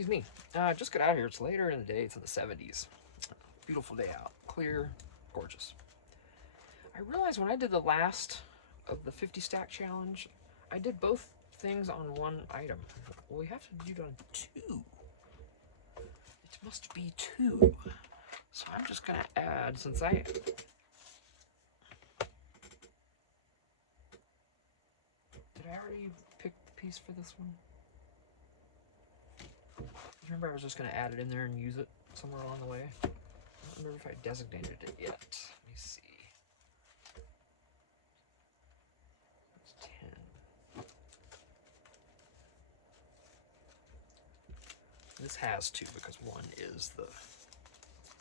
Excuse me. Just got out of here. It's later in the day. It's in the 70s. Beautiful day out. Clear. Gorgeous. I realized when I did the last of the 50 stack challenge, I did both things on one item. Well, we have to do it on two. It must be two. So I'm just going to add, since I... Did I already pick the piece for this one? Remember I was just going to add it in there and use it somewhere along the way? I don't remember if I designated it yet. Let me see. It's 10. This has two because one is the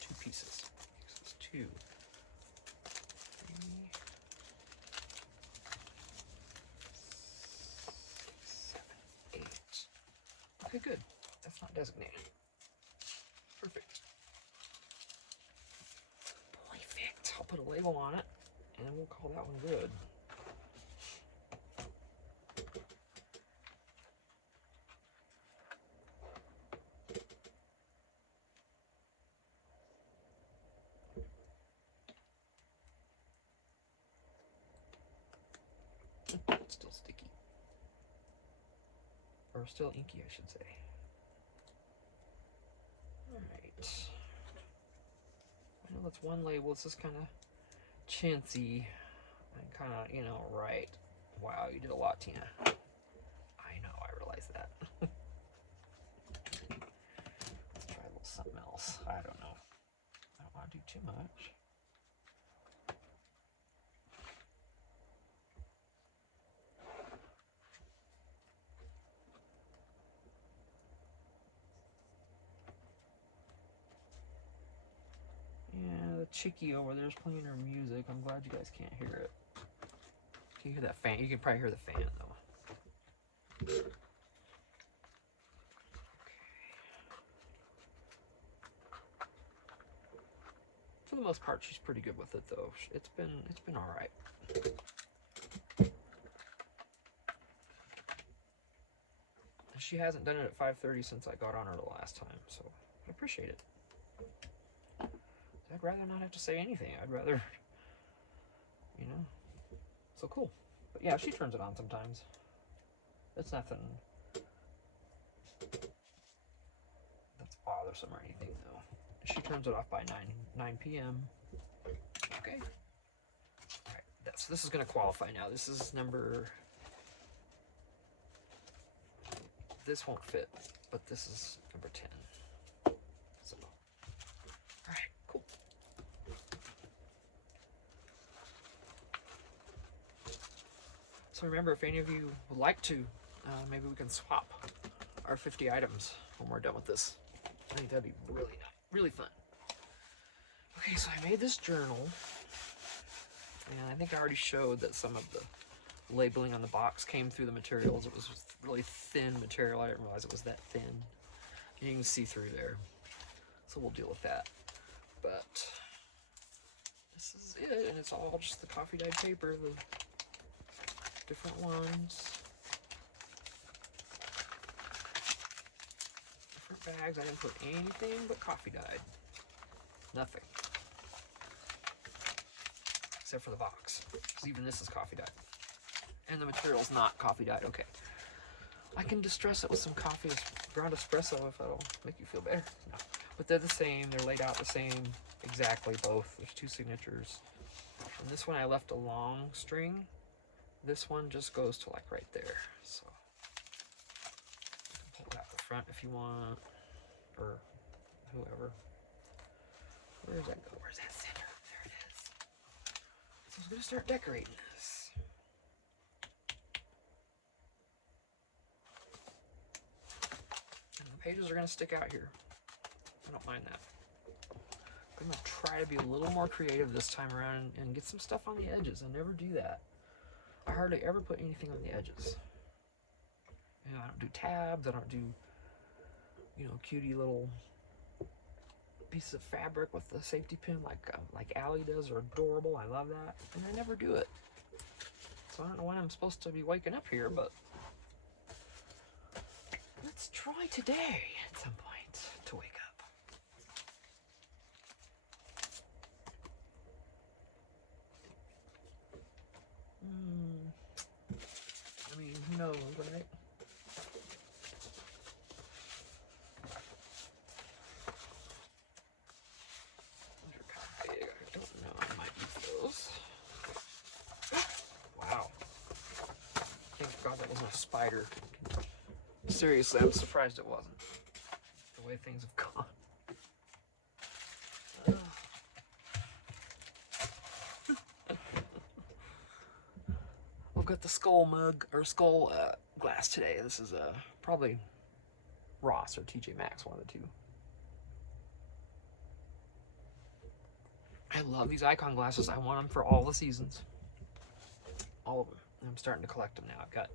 two pieces. So it's 2, 3, 6, 7, 8. Okay, good. That's not designated. Perfect. Perfect. I'll put a label on it, and we'll call that one good. It's still sticky. Or still inky, I should say. Alright. I know that's one label. It's just kind of chintzy. And kind of, you know, right. Wow, you did a lot, Tina. I know, I realize that. Let's try a little something else. I don't know. I don't want to do too much. Yeah, the chickie over there's playing her music. I'm glad you guys can't hear it. Can you hear that fan? You can probably hear the fan, though. For the most part, she's pretty good with it, though. It's been all right. She hasn't done it at 5:30 since I got on her the last time, so I appreciate it. I'd rather not have to say anything. I'd rather, you know. So cool. But yeah, she turns it on sometimes. It's nothing that's bothersome or anything, though. She turns it off by 9 p.m. Okay. All right. So this is going to qualify now. This is number... This won't fit, but this is number 10. So, all right, cool. So remember, if any of you would like to, maybe we can swap our 50 items when we're done with this. I think that'd be really fun. Okay, so I made this journal, and I think I already showed that some of the labeling on the box came through the materials. It was really thin material. I didn't realize it was that thin. You can see through there. So we'll deal with that. But this is it, and it's all just the coffee dyed paper, the different ones. Different bags. I didn't put anything but coffee dyed. Nothing. Except for the box. Because even this is coffee dyed. And the material's not coffee dyed. Okay. I can distress it with some coffee, ground espresso, if that'll make you feel better. No. But they're the same. They're laid out the same. Exactly, both. There's 2 signatures. And this one I left a long string. This one just goes to like right there. So you can pull it out the front if you want. Or whoever. Where does that go? Where's that center? There it is. So I'm going to start decorating this. And the pages are going to stick out here. I don't mind that. I'm going to try to be a little more creative this time around and get some stuff on the edges. I never do that. I hardly ever put anything on the edges. You know, I don't do tabs. I don't do, you know, cutie little pieces of fabric with the safety pin like Allie does are adorable. I love that. And I never do it. So I don't know when I'm supposed to be waking up here, but let's try. Probably today at some point to wake up. I mean, who knows, right? Those are kind of big. I don't know. I might use those. Wow. Thank God that wasn't a spider. Seriously, I'm surprised it wasn't. The way things have gone. I've got the skull mug, or skull glass today. This is probably Ross or TJ Maxx, one of the two. I love these icon glasses. I want them for all the seasons. All of them. I'm starting to collect them now. I've got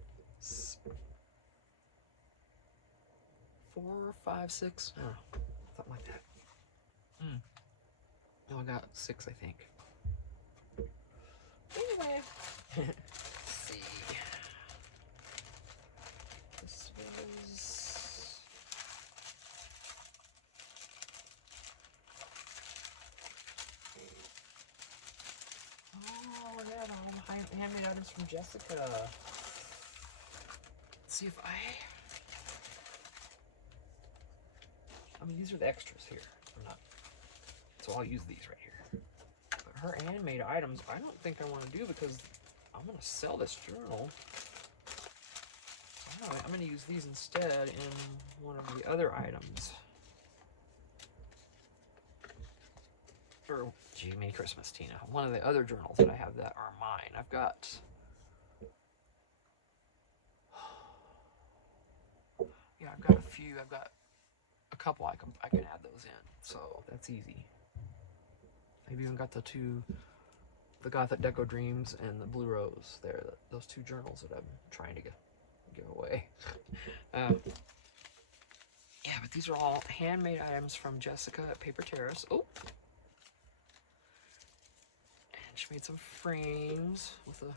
4, 5, 6, something like that. No, I got 6, I think. Anyway, let's see. This was... Oh, yeah, the handmade items from Jessica. Let's see if I mean, these are the extras here. I'm not... So I'll use these right here. But her handmade items, I don't think I want to do because I'm going to sell this journal. So I'm going to use these instead in one of the other items. Or, gee, Merry Christmas, Tina. One of the other journals that I have that are mine. I've got... Yeah, I've got a few. I've got a couple I can add those in. So that's easy. I've even got the Gothic Deco Dreams and the Blue Rose there. Those 2 journals that I'm trying to give away. Yeah, but these are all handmade items from Jessica at Paper Terrace. Oh! And she made some frames with a...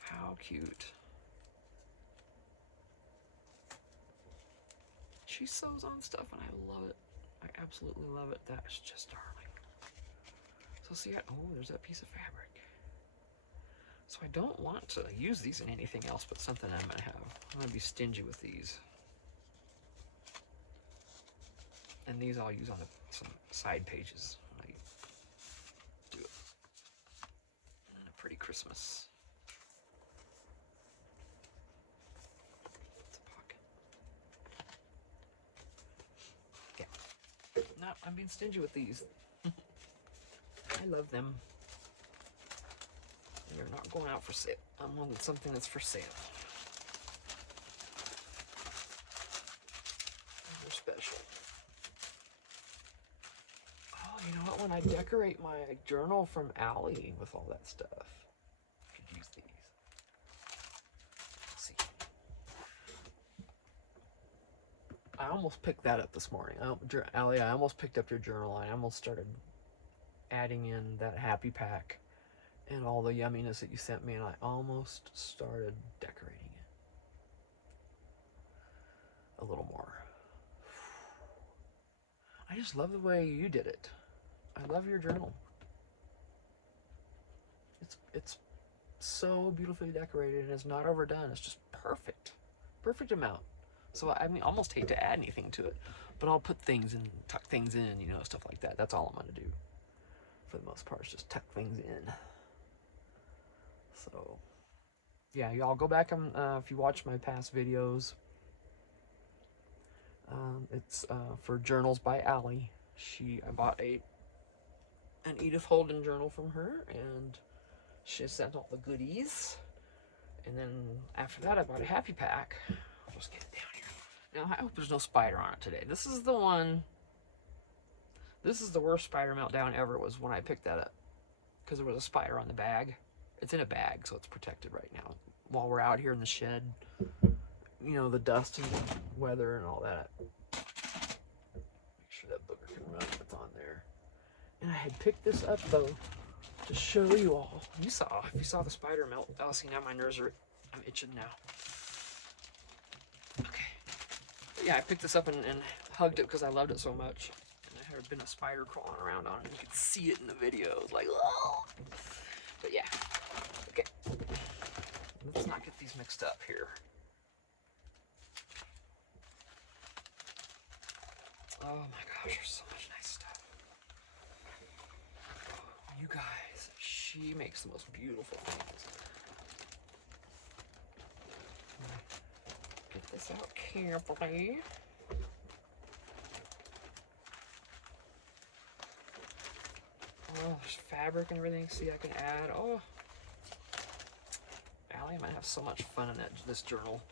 How cute. She sews on stuff and I love it. I absolutely love it. That is just darling. So see, oh, there's that piece of fabric. So I don't want to use these in anything else but something I'm gonna have. I'm gonna be stingy with these. And these I'll use on some side pages when I do it. And a pretty Christmas. It's a pocket. Yeah. No, I'm being stingy with these. I love them. They're not going out for sale. I'm wanting something that's for sale. They're special. Oh, you know what? When I decorate my journal from Allie with all that stuff, I could use these. Let's see. I almost picked that up this morning. Allie, I almost picked up your journal. I almost started adding in that happy pack and all the yumminess that you sent me, and I almost started decorating it a little more. I just love the way you did it. I love your journal. It's so beautifully decorated and it's not overdone. It's just perfect. Perfect amount. So I mean, almost hate to add anything to it, but I'll put things in, tuck things in, you know, stuff like that. That's all I'm gonna do. For the most part, is just tuck things in. So, yeah, y'all go back and if you watch my past videos, it's for Journals by Allie. I bought an Edith Holden journal from her, and she sent all the goodies. And then after that, I bought a happy pack. I'll just get it down here. Now, I hope there's no spider on it today. This is the one. This is the worst spider meltdown ever, was when I picked that up. Because there was a spider on the bag. It's in a bag, so it's protected right now. While we're out here in the shed, you know, the dust and the weather and all that. Make sure that booger can run if it's on there. And I had picked this up, though, to show you all. If you saw the spider melt. Oh, see, now my nerves are, I'm itching now. Okay. yeah, I picked this up and hugged it because I loved it so much. And there had been a spider crawling around on it. You could see it in the video. It was like, oh. But yeah, okay. Let's not get these mixed up here. Oh my gosh, there's so much nice stuff. You guys, she makes the most beautiful things. Get this out carefully. Oh, there's fabric and everything. See, I can add. Oh, Allie might have so much fun in this journal.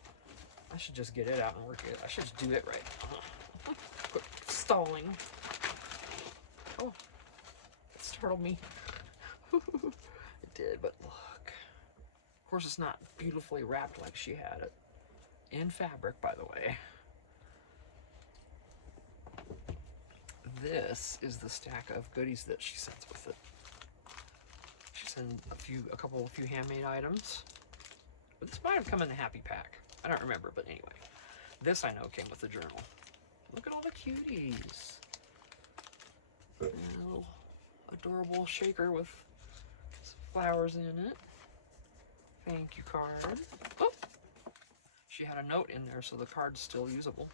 I should just get it out and work it. I should just do it right. Quit stalling. Oh, it startled me. It did, but look. Of course, it's not beautifully wrapped like she had it. In fabric, by the way. This is the stack of goodies that she sends with it. She sent a few handmade items. But this might have come in the happy pack. I don't remember, but anyway. This I know came with the journal. Look at all the cuties. And a little adorable shaker with some flowers in it. Thank you card. Oh! She had a note in there, so the card's still usable.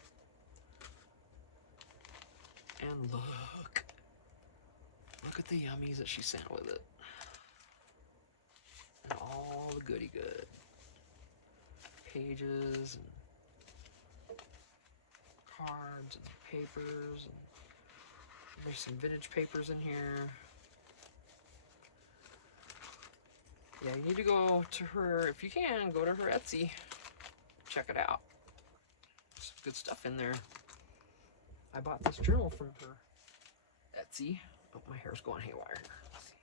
And look at the yummies that she sent with it. And all the goody good. Pages and cards and papers. And there's some vintage papers in here. Yeah, you need to go to her, if you can, go to her Etsy. Check it out. There's some good stuff in there. I bought this journal from her Etsy. Oh, my hair's going haywire here. Let's see.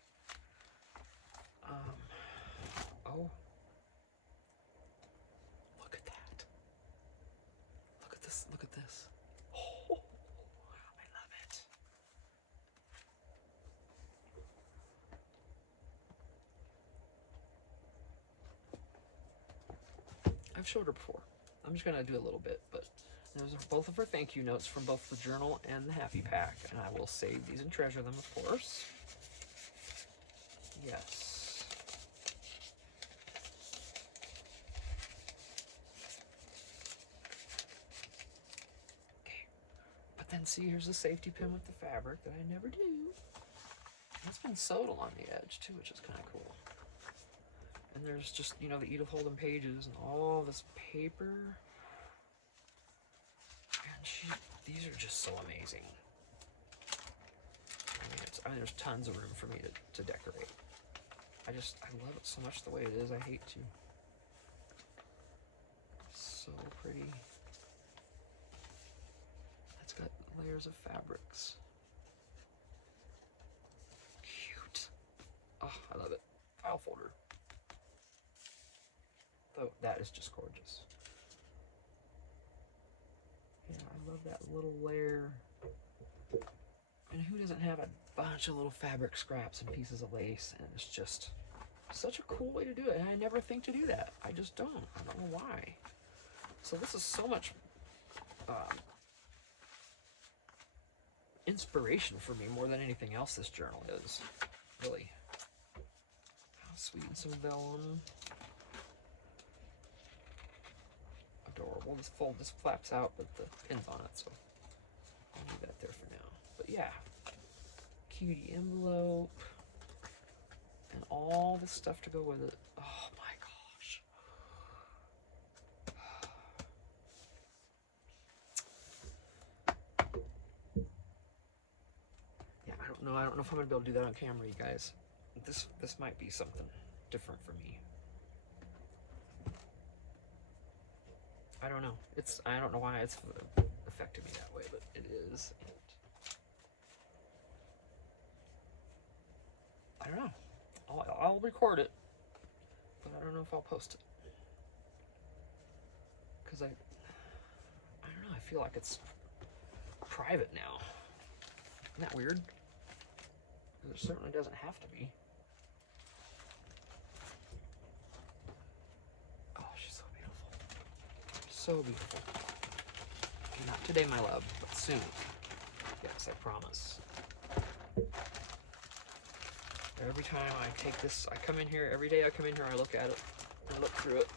Oh. Look at that. Look at this. Look at this. Oh, I love it. I've showed her before. I'm just going to do a little bit, but those are both of her thank you notes from both the journal and the happy pack, and I will save these and treasure them, of course. Yes. Okay. But then see, here's the safety pin with the fabric that I never do. It's been sewed along the edge too, which is kind of cool. And there's just, you know, the Edith Holden pages and all this paper. And these are just so amazing. I mean, there's tons of room for me to decorate. I love it so much the way it is. I hate to. So pretty. It's got layers of fabrics. Cute. Oh, I love it. File folder. Though that is just gorgeous. Yeah, I love that little layer. And who doesn't have a bunch of little fabric scraps and pieces of lace? And it's just such a cool way to do it. And I never think to do that. I just don't. I don't know why. So this is so much inspiration for me more than anything else this journal is. Really. How sweet, and some vellum. Adorable. This flaps out with the pins on it, so I'll leave that there for now. But yeah, cutie envelope and all the stuff to go with it. Oh my gosh. Yeah, I don't know if I'm gonna be able to do that on camera, you guys. This might be something different for me. I don't know. I don't know why it's affected me that way, but it is. I don't know. I'll record it, but I don't know if I'll post it. Because I don't know, I feel like it's private now. Isn't that weird? It certainly doesn't have to be. Oh, she's so beautiful. So beautiful. Not today, my love, but soon. Yes, I promise. Every time I take this, I come in here, every day I come in here, I look at it, I look through it.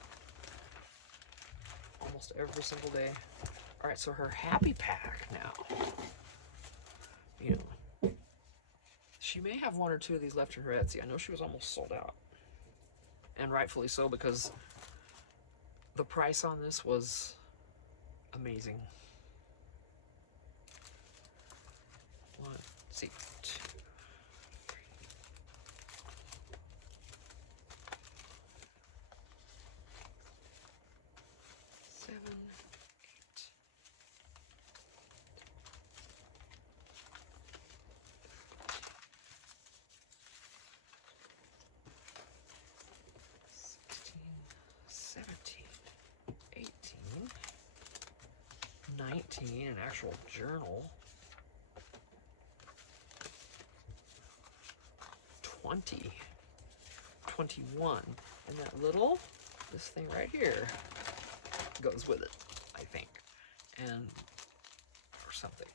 Almost every single day. All right, so her happy pack now. You know, she may have one or two of these left in her Etsy. I know she was almost sold out. And rightfully so, because the price on this was amazing. One, see, two, three. 7, 8. 16, 17, 18, 19, an actual journal. 20, 21, and that little, this thing right here goes with it, I think, and, or something,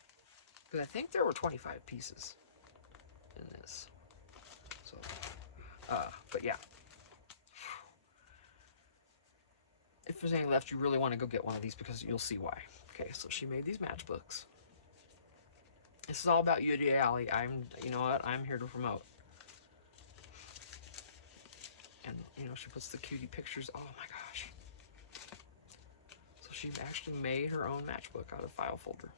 because I think there were 25 pieces in this, so, but yeah, if there's any left, you really want to go get one of these, because you'll see why. Okay, so she made these matchbooks. This is all about you, Ali. You know what, I'm here to promote. And, you know, she puts the cutie pictures. Oh my gosh. So she actually made her own matchbook out of file folder.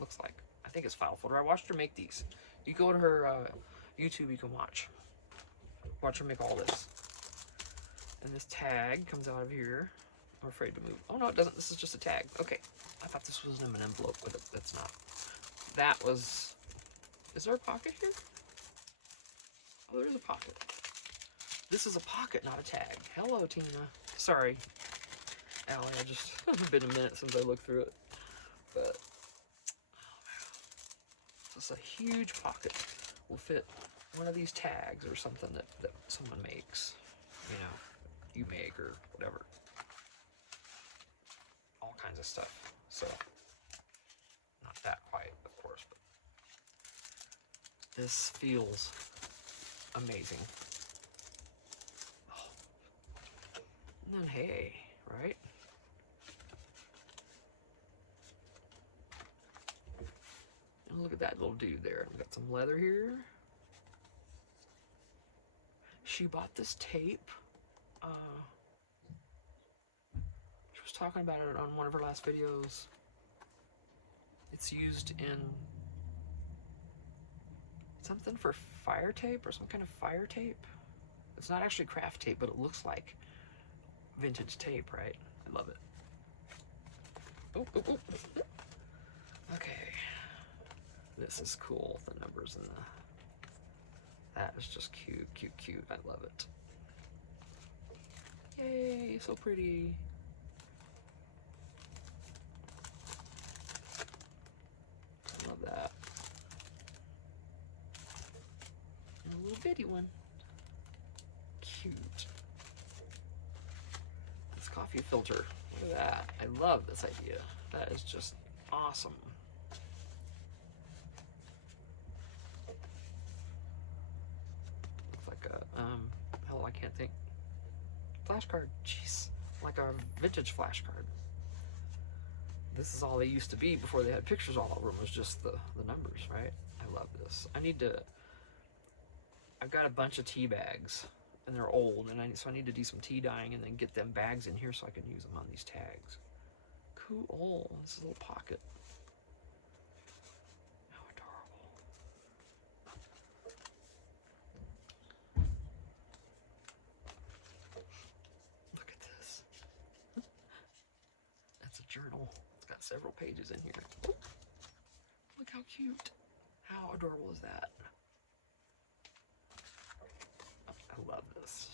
Looks like. I think it's file folder. I watched her make these. You go to her YouTube, you can watch. Watch her make all this. And this tag comes out of here. I'm afraid to move. Oh no, it doesn't. This is just a tag. Okay. I thought this was in an envelope with it. That's not. That was... Is there a pocket here? Oh, there is a pocket. This is a pocket, not a tag. Hello, Tina. Sorry, Allie, it's been a minute since I looked through it. But, oh man. This is a huge pocket. Will fit one of these tags or something that someone makes. You know, you make or whatever. All kinds of stuff. So, not that quiet, of course, but this feels amazing. And then, hey, right? And look at that little dude there. We got some leather here. She bought this tape. She was talking about it on one of her last videos. It's used in something for fire tape or some kind of fire tape. It's not actually craft tape, but it looks like vintage tape, right? I love it. Oh, oh, oh. Okay. This is cool, the numbers and the... That is just cute, cute, cute. I love it. Yay, so pretty. I love that. And a little bitty one. Cute. This coffee filter. Look at that. I love this idea. That is just awesome. Looks like a, hell, I can't think. Flashcard. Jeez. Like a vintage flashcard. This is all they used to be before they had pictures all over them. It was just the numbers, right? I love this. I've got a bunch of tea bags, and they're old, and so I need to do some tea dyeing and then get them bags in here so I can use them on these tags. Cool. This is a little pocket. How adorable. Look at this. That's a journal. It's got several pages in here. Oh, look how cute. How adorable is that? I love this.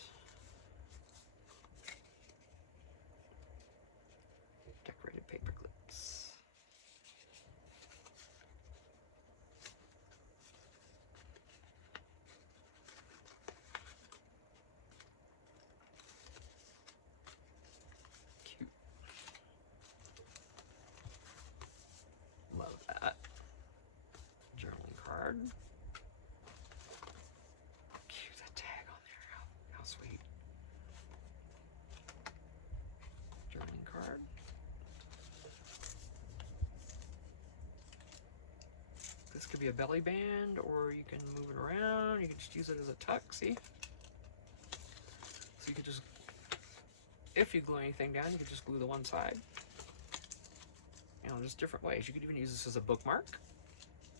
Decorated paper clips. Cute. card. Cute, that tag on there. How sweet. Journaling card. This could be a belly band, or you can move it around. You can just use it as a tuck, see? So you could just, if you glue anything down, you can just glue the one side. You know, there's different ways. You could even use this as a bookmark.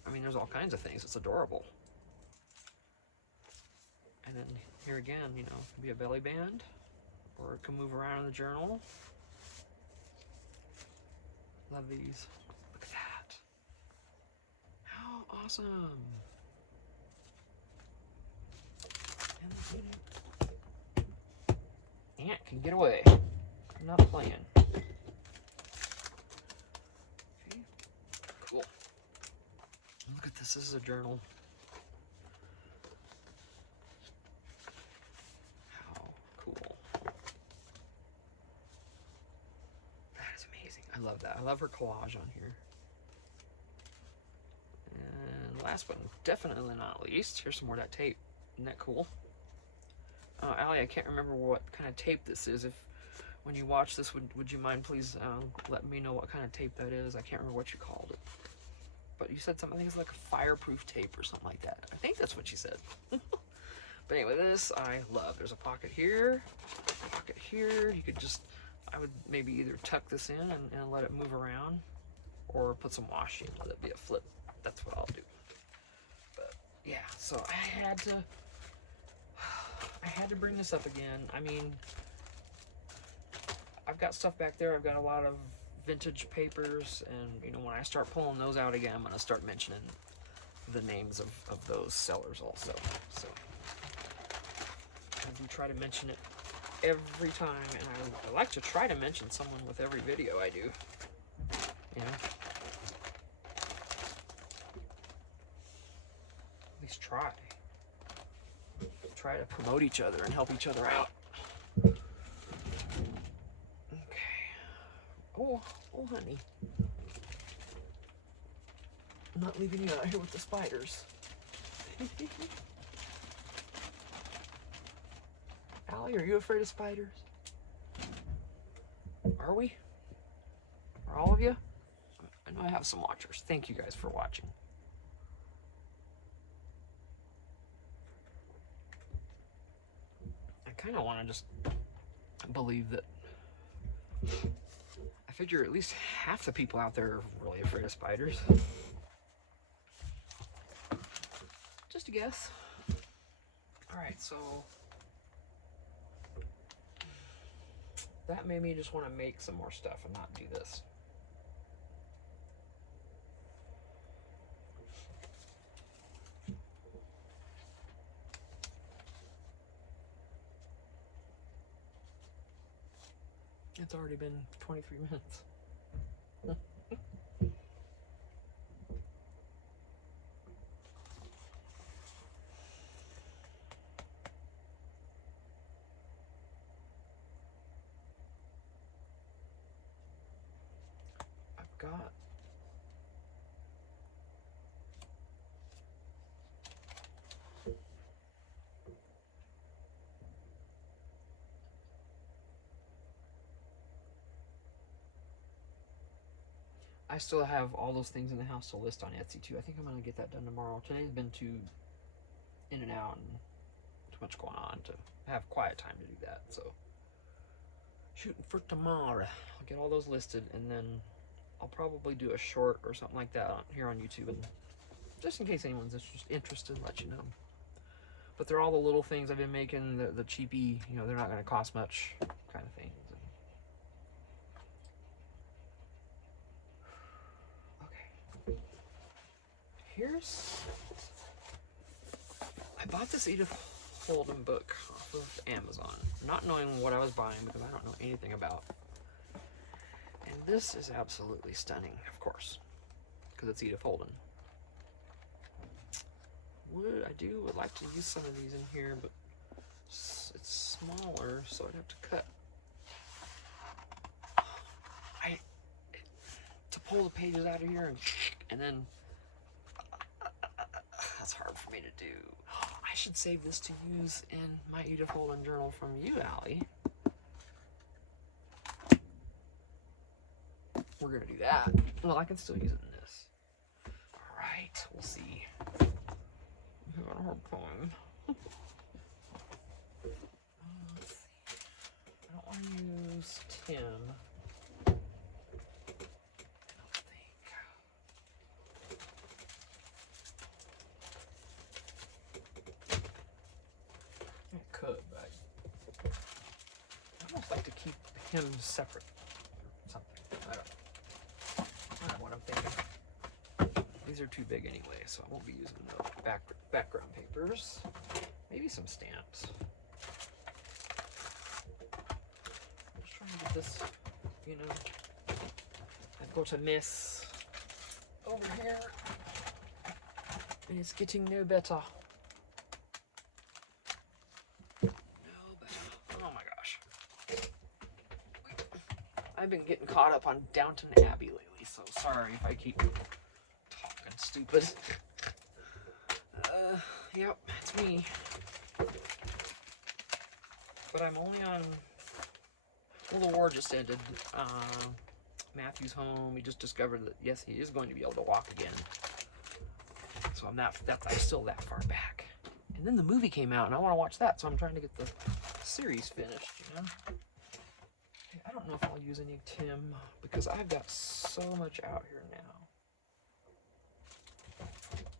I mean, there's all kinds of things. It's adorable. And then here again, you know, it can be a belly band, or it can move around in the journal. Love these. Look at that. How awesome. Ant can get away. I'm not playing. Okay. Cool. Look at this. This is a journal. How cool. That is amazing. I love that. I love her collage on here. And last but definitely not least, here's some more of that tape. Isn't that cool? Oh, Allie, I can't remember what kind of tape this is. If when you watch this, would you mind please let me know what kind of tape that is? I can't remember what you called it. But you said something, I think it's like a fireproof tape or something like that. I think that's what you said. But anyway, this I love. There's a pocket here, a pocket here. You could just, I would maybe either tuck this in and let it move around, or put some washi and let it be a flip. That's what I'll do. But yeah, so I had to bring this up again. I mean, I've got stuff back there. I've got a lot of vintage papers, and you know, when I start pulling those out again, I'm going to start mentioning the names of those sellers also. So I do try to mention it every time, and I like to try to mention someone with every video I do. You know, at least try to promote each other and help each other out. Oh, honey. I'm not leaving you out here with the spiders. Allie, are you afraid of spiders? Are we? Are all of you? I know I have some watchers. Thank you guys for watching. I kind of want to just believe that. I figure at least half the people out there are really afraid of spiders. Just a guess. Alright, so that made me just want to make some more stuff and not do this. It's already been 23 minutes. I've got I still have all those things in the house to list on Etsy too. I think I'm gonna get that done tomorrow. Today's been too in and out and too much going on to have quiet time to do that. So shooting for tomorrow. I'll get all those listed, and then I'll probably do a short or something like that here on YouTube, and just in case anyone's interested, let you know. But they're all the little things I've been making, the cheapy, you know, they're not gonna cost much kind of things. I bought this Edith Holden book off of Amazon, not knowing what I was buying because I don't know anything about. And this is absolutely stunning, of course, because it's Edith Holden. Would like to use some of these in here, but it's smaller, so I'd have to cut. To pull the pages out of here and then for me to do. I should save this to use in my Edith Holden journal from you, Allie. We're going to do that. Well, I can still use it in this. All right, we'll see. I'm having a hard time. Let's see. I don't want to use Tim. I don't think. I could, but I almost like to keep him separate or something. I don't know what I'm thinking. These are too big anyway, so I won't be using the background papers. Maybe some stamps. I'm just trying to get this, you know. I've got a mess over here, and it's getting no better. Oh my gosh. I've been getting caught up on Downton Abbey lately, so sorry if I keep talking stupid. Yep, it's me. But I'm only on, well, the war just ended. Matthew's home. He just discovered that, yes, he is going to be able to walk again. So I'm still that far back. And then the movie came out, and I want to watch that, so I'm trying to get the series finished, you know? I don't know if I'll use any Tim, because I've got so much out here now.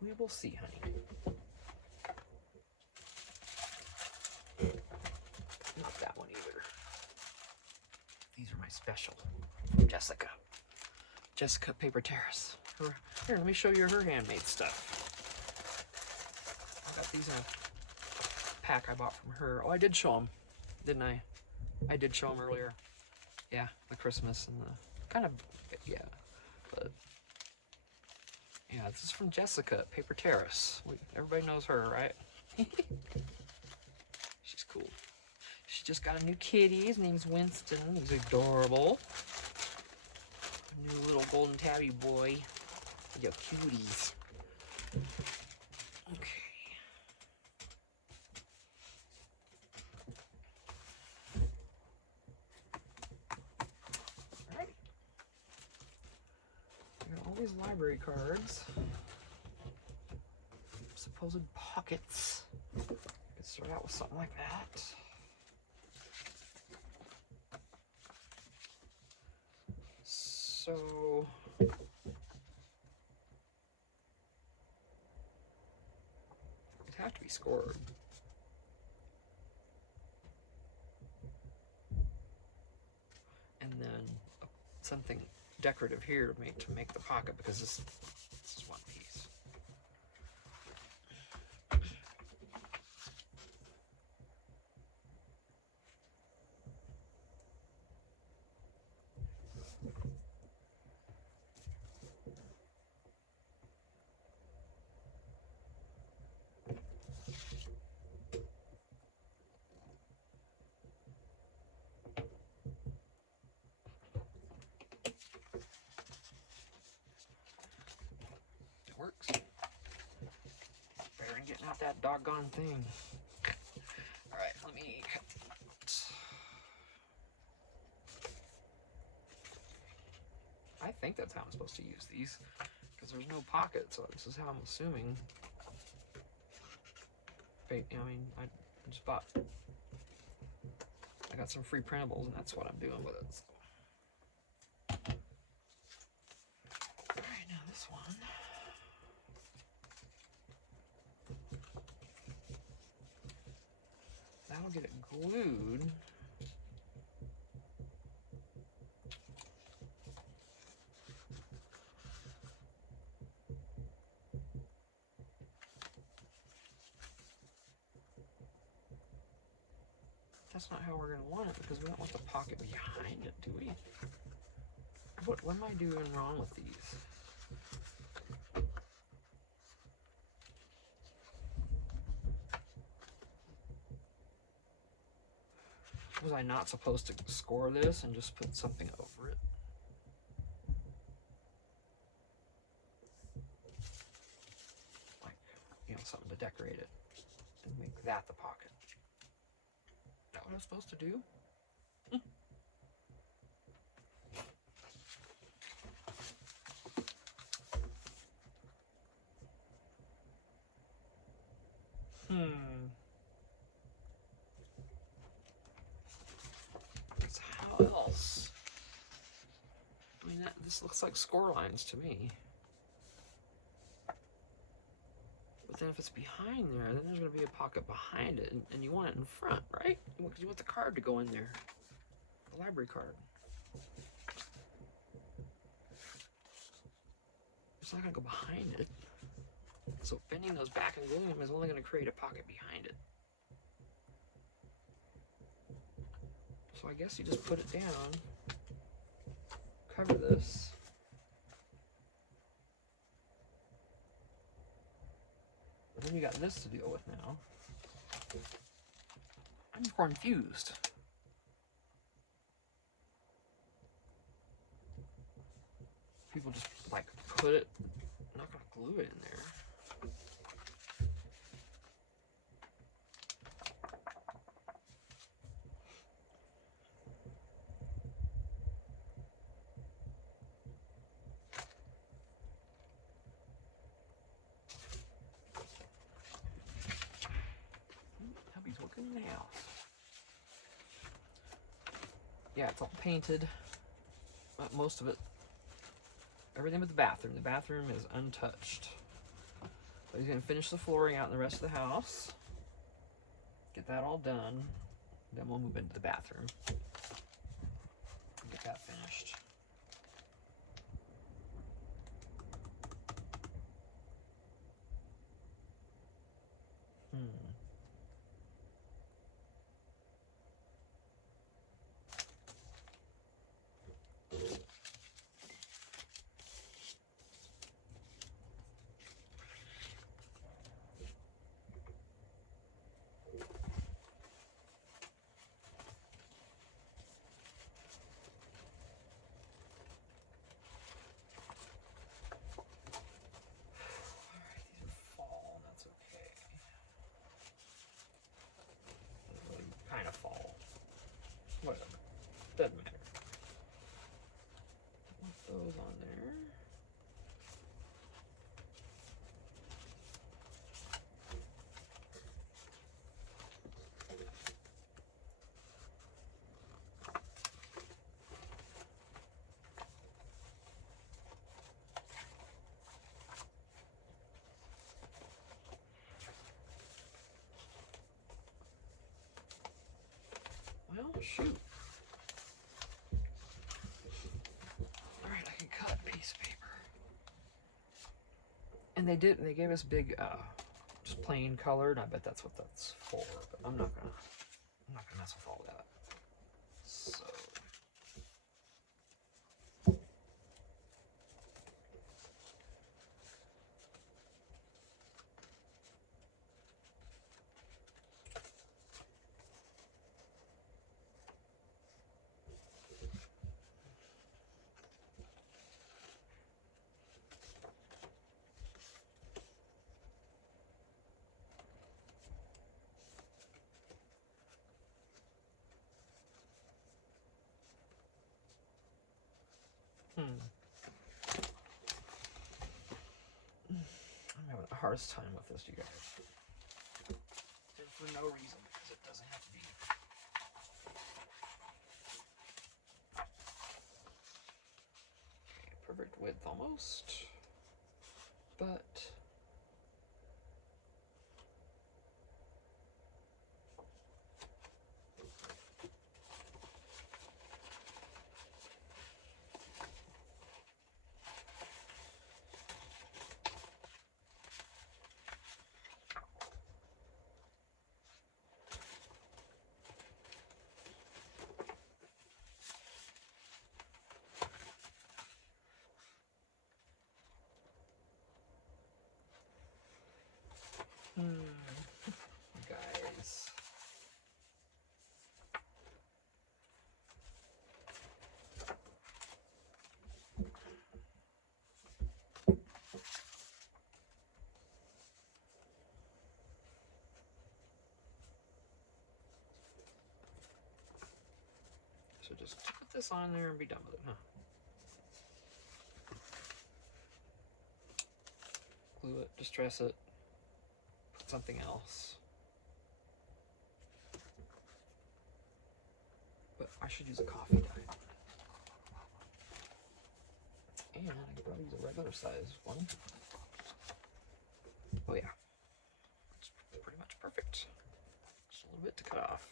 We will see, honey. Not that one either. These are my special from Jessica. Jessica Paper Terrace. Here, let me show you her handmade stuff. I got these in a pack I bought from her. Oh, I did show them, didn't I? I did show them earlier. Yeah, the Christmas and the kind of, yeah. But yeah, this is from Jessica Paper Terrace. Everybody knows her, right? She's cool. She just got a new kitty. His name's Winston. He's adorable. A new little golden tabby boy. Yo, cuties. Okay. Alright. I got all these library cards. Supposed pockets. Let's start out with something like that. So it'd have to be scored. And then something decorative here to make the pocket, because this is one piece. Works. Better than getting out that doggone thing. Alright, let me cut. I think that's how I'm supposed to use these, because there's no pocket, so this is how I'm assuming. I mean, I just bought, I got some free printables, and that's what I'm doing with it. So. Alright, now this one. That'll get it glued. That's not how we're going to want it, because we don't want the pocket behind it, do we? What am I doing wrong with these? Was I not supposed to score this and just put something over it? Like, you know, something to decorate it and make that the pocket. Is that what I'm supposed to do? So how else? I mean, this looks like score lines to me. But then if it's behind there, then there's going to be a pocket behind it, and you want it in front, right? Because you want the card to go in there, the library card. It's not going to go behind it. So bending those back and gluing them is only going to create a pocket behind it. So I guess you just put it down, cover this. But then you got this to deal with now. I'm confused. People just like put it, I'm not gonna glue it in there. Hubby's working in the house. Yeah, it's all painted. Most of it. Everything but the bathroom. The bathroom is untouched. So he's going to finish the flooring out in the rest of the house. Get that all done. Then we'll move into the bathroom. Get that finished. Kind of fall. Whatever. Doesn't matter. Put those on there. Well, shoot. Alright, I can cut a piece of paper. And they gave us big, just plain colored. I bet that's what that's for, but I'm not gonna mess with all that. So. I'm having the hardest time with this, you guys. And for no reason, because it doesn't have to be. Okay, perfect width almost. But put this on there and be done with it, huh? Glue it, distress it, put something else. But I should use a coffee dye. And I could probably use a regular size one. Oh yeah. It's pretty much perfect. Just a little bit to cut off.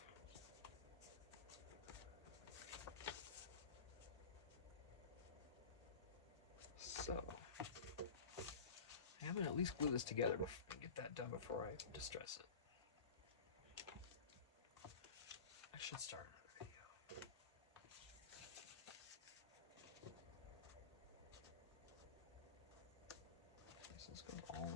So, I'm gonna at least glue this together and get that done before I distress it. I should start another video. This goes all the way.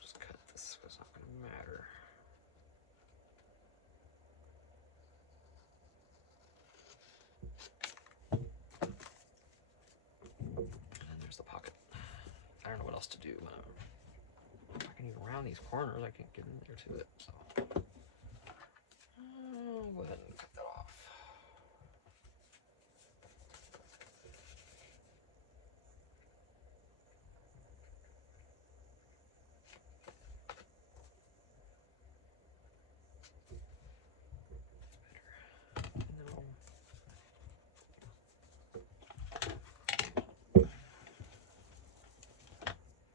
Just cut this, it's not going to matter. And then there's the pocket. I don't know what else to do. If I can even round these corners, I can't get in there to it. So I'll go ahead and cut that off. No.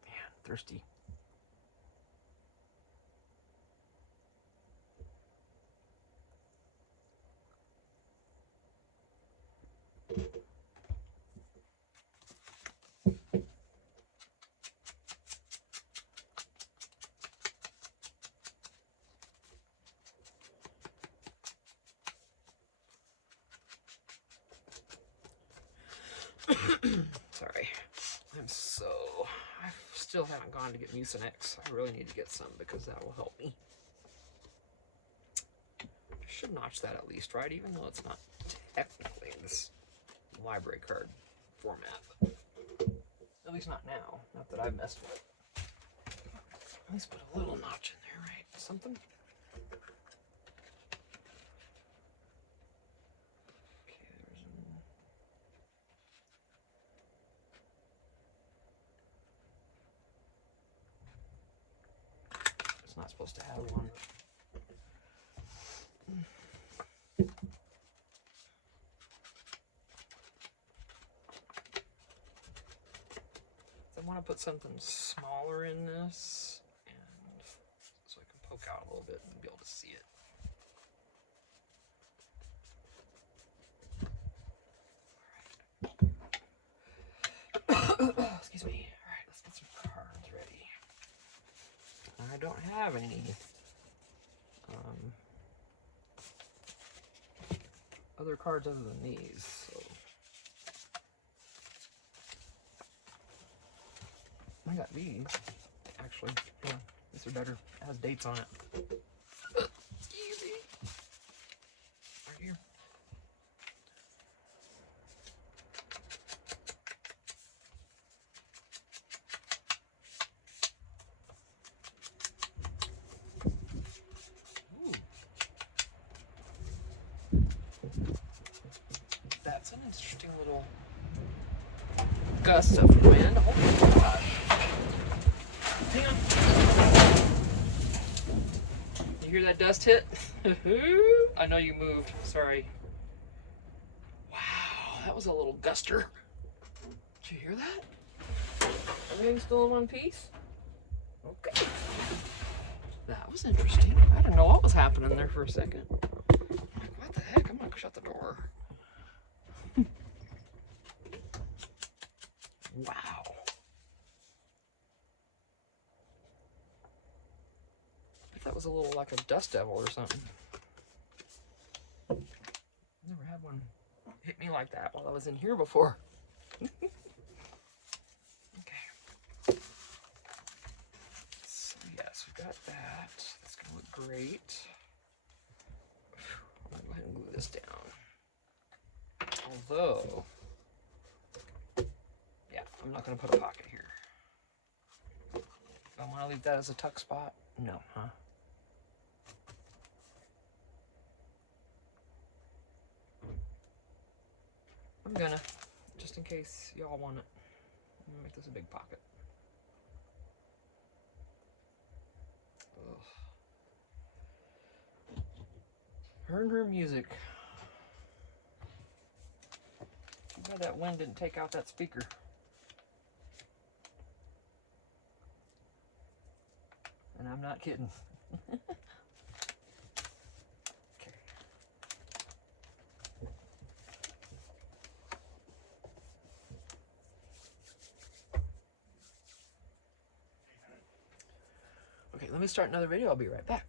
Man, thirsty. Sorry. I still haven't gone to get Mucinex. I really need to get some because that will help me. I should notch that at least, right? Even though it's not technically this library card format. At least not now. Not that I've messed with it. At least put a little notch in there, right? Something. It's not supposed to have one. I want to put something smaller in this, and so I can poke out a little bit and be able to see it. Excuse me. All right, let's get some cards ready. I don't have any other cards other than these, so I got these actually. Yeah, these are better. It has dates on it. Excuse me. Right here. That's an interesting little gust of wind. Oh my gosh. Hang on. You hear that dust hit? I know you moved. Sorry. Wow, that was a little guster. Did you hear that? Everything's still in one piece? Okay. That was interesting. I didn't know what was happening there for a second. Like, what the heck? I'm gonna shut the door. Wow. I thought it was a little like a dust devil or something. Never had one hit me like that while I was in here before. Okay. So yes, we got that. That's gonna look great. I'm gonna go ahead and glue this down. Although, yeah, I'm not gonna put a pocket here. I want to leave that as a tuck spot. No, huh? I'm gonna, just in case y'all want it. I'm gonna make this a big pocket. Ugh. Her and her music. Too bad that wind didn't take out that speaker. And I'm not kidding. Okay. Okay, let me start another video. I'll be right back.